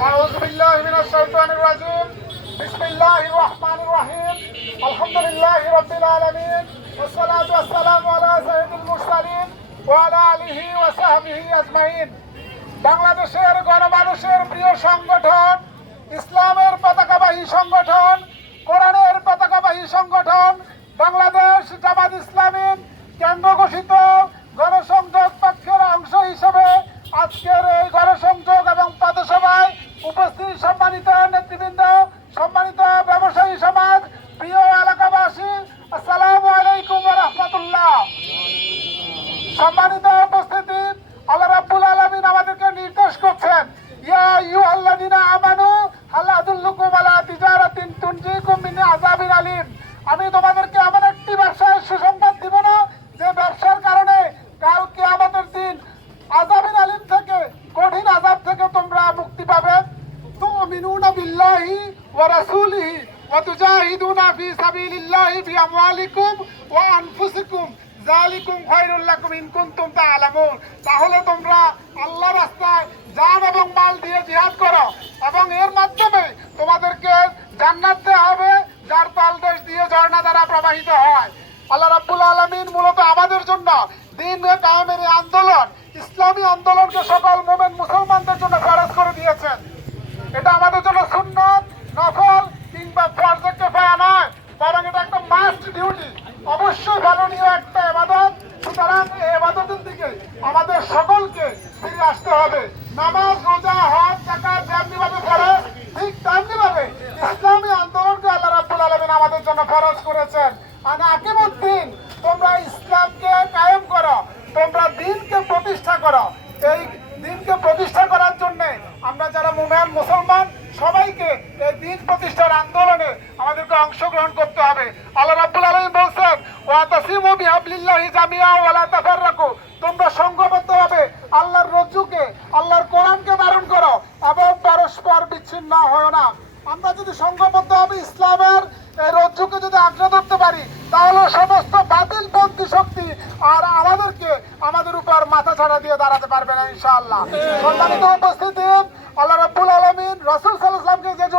أعوذ بالله من الشيطان الرجيم بسم الله الرحمن الرحيم الحمد لله رب العالمين والصلاة والسلام على سيد المرسلين وعلى آله وصحبه أجمعين বাংলাদেশের গণমানুষের প্রিয় সংগঠন ইসলামের পতাকাবাহী সংগঠন কোরআনের পতাকাবাহী সংগঠন বাংলাদেশ জামাত ইসলামী কেন্দ্র ঘোষিত গণসংযোগ ওয়া রাসূলিহি ওয়া তুজাহিদুনা ফি সাবিলিল্লাহি বিআমওয়ালিকুম ওয়া আনফুসিকুম জালিকুম খায়রুল লাকুম ইন কুনতুম তাআলামুন তাহলে তোমরা আল্লাহর রাস্তায় জান এবং মাল দিয়ে জিহাদ করো এবং এর মাধ্যমে তোমাদেরকে জান্নাত দেওয়া হবে, যার তালদেশ দিয়ে ঝর্ণা দ্বারা প্রবাহিত হয়। আল্লাহ রাব্বুল আলামিন মূলত আমাদের জন্য দিন কায়েমের আন্দোলন, ইসলামী আন্দোলনকে সকল মোমেন মুসলমানদের জন্য ফরজ করে দিয়েছেন। এটা আমাদের জন্য সুন্নত নফল কিংবা ফরজে কেফায়া নয় বরং এটা একটা মাস্ট ডিউটি অবশ্যই পালনীয় একটা এবাদত। সুতরাং এই এবাদতের দিকে আমাদের সকলকে ফিরে আসতে হবে। নামাজ, রোজা, হজ জাকাত যেমনি ভাবে ফরজ ঠিক তেমনি ভাবে ইসলামী আন্দোলনকে আল্লাহ রাব্বুল আলামিন আমাদের জন্য ফরজ করেছেন। আর আকিমুদ্দিন, তোমরা ইসলামকে কায়েম করো, তোমরা দিনকে প্রতিষ্ঠা করো। এই দিনকে প্রতিষ্ঠা করার জন্য আমরা যারা মুমেন, মুসলমান দিন প্রতিষ্ঠার আন্দোলনে আমাদেরকে অংশগ্রহণ করতে হবে। আল্লাহ রাব্বুল আলামিন বলছেন তাসিমু বিহাবলিল্লাহি আল্লাহর রজ্জুকে, আল্লাহর কোরআনকে ধারণ করো এবং পরস্পর বিচ্ছিন্ন হয় না। আমরা যদি সংঘবদ্ধভাবে ইসলামের, এই রজ্জুকে যদি আঁকড়ে ধরতে পারি, তাহলে সমস্ত বাতিল পন্থী শক্তি আর আমাদেরকে আমাদের উপর মাথা ছাড়া দিয়ে দাঁড়াতে পারবে না ইনশাআল্লাহ। সম্মানিত উপস্থিতি, আল্লাহ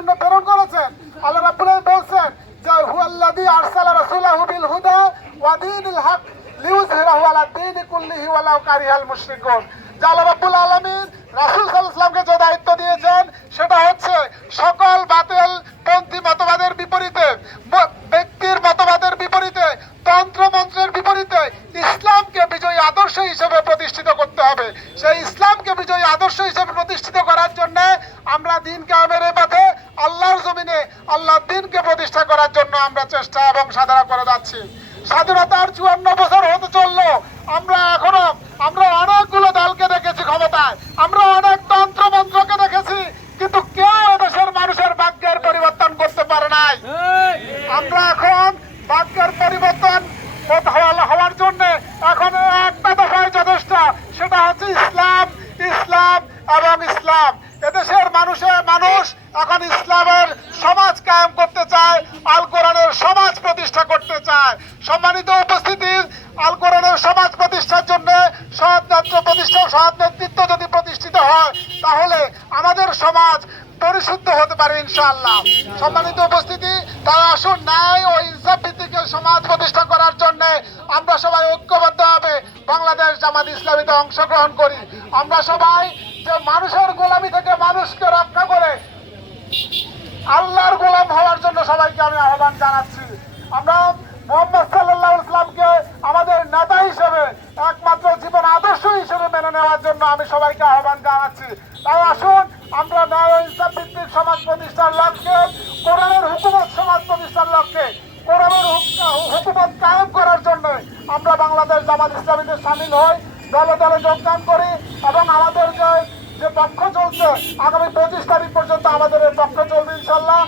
জন্য প্রেরণ করেছেন। আল্লাহ রাব্বুল বলছেন, যে হুয়াল্লাযী আরসালা রাসূলাহু বিল হুদা ওয়া দীনিল হক আলা দীনি কুল্লিহি ওয়ালাউ কারিহাল মুশরিকুন। যে আল্লাহ রাব্বুল আলামিন রাসূল সাল্লাল্লাহু আলাইহি যে দায়িত্ব দিয়েছেন, সেটা হচ্ছে সকল বাতিল পন্থী মতবাদের বিপরীতে ব্যক্তির মতবাদের বিপরীতে বিপরীতে ইসলামকে বিজয়ী আদর্শ হিসেবে প্রতিষ্ঠিত করতে হবে। সেই ইসলামকে বিজয়ী আদর্শ হিসেবে প্রতিষ্ঠিত করার জন্য আমরা দিন কামের জমিনে আল্লাহর দিনকে প্রতিষ্ঠা করার জন্য আমরা চেষ্টা এবং সাধনা করে যাচ্ছি। স্বাধীনতার চুয়ান্ন বছর হতে চলল। আমরা এখনও আমরা অনেকগুলো দলকে দেখেছি ক্ষমতায়। আমরা অনেক তন্ত্র মন্ত্রকে দেখেছি। কিন্তু কেউ এদেশের মানুষের ভাগ্যের পরিবর্তন করতে পারে নাই। আমরা এখন ভাগ্যের পরিবর্তন হওয়ার জন্য এখন একটা দফায় যথেষ্ট। সেটা হচ্ছে ইসলাম ইসলাম এবং ইসলাম। এদেশের মানুষের মানুষ এখন ইসলামের সমাজ কায়েম করতে চায় আল কোরআনের সমাজ প্রতিষ্ঠা করতে চায়। সম্মানিত উপস্থিতি আল কোরআনের সমাজ প্রতিষ্ঠার জন্য সৎ প্রতিষ্ঠা, সৎ নেতৃত্ব যদি প্রতিষ্ঠিত হয়, তাহলে আমাদের সমাজ পরিশুদ্ধ হতে পারে ইনশাআল্লাহ। সম্মানিত উপস্থিতি তারা আসুন ন্যায় ও ইনসাফ ভিত্তিক সমাজ প্রতিষ্ঠা করার জন্য আমরা সবাই ঐক্যবদ্ধ হবে বাংলাদেশ জামাত ইসলামীতে অংশগ্রহণ করি। আমরা সবাই যে মানুষের গোলামি থেকে মানুষকে রক্ষা করে আল্লাহর গোলাম হওয়ার জন্য সবাইকে আমি আহ্বান জানাচ্ছি। মোহাম্মদ সাল্লাহ ইসলামকে আমাদের নেতা হিসেবে, একমাত্র জীবন আদর্শ হিসেবে মেনে নেওয়ার জন্য আমি সবাইকে আহ্বান জানাচ্ছি। তাই আসুন, আমরা ন্যায় ইনসাফ ভিত্তিক সমাজ প্রতিষ্ঠার লক্ষ্যে, কোরআনের হুকুমত সমাজ প্রতিষ্ঠার লক্ষ্যে, কোরআনের হুক- হুকুমত কায়েম করার জন্য আমরা বাংলাদেশ জামাত ইসলামীতে সামিল হই, দলে দলে যোগদান করি এবং আমাদের যে যে পক্ষ চলছে, আগামী পঁচিশ তারিখ পর্যন্ত আমাদের এই পক্ষ চলবে ইনশাল্লাহ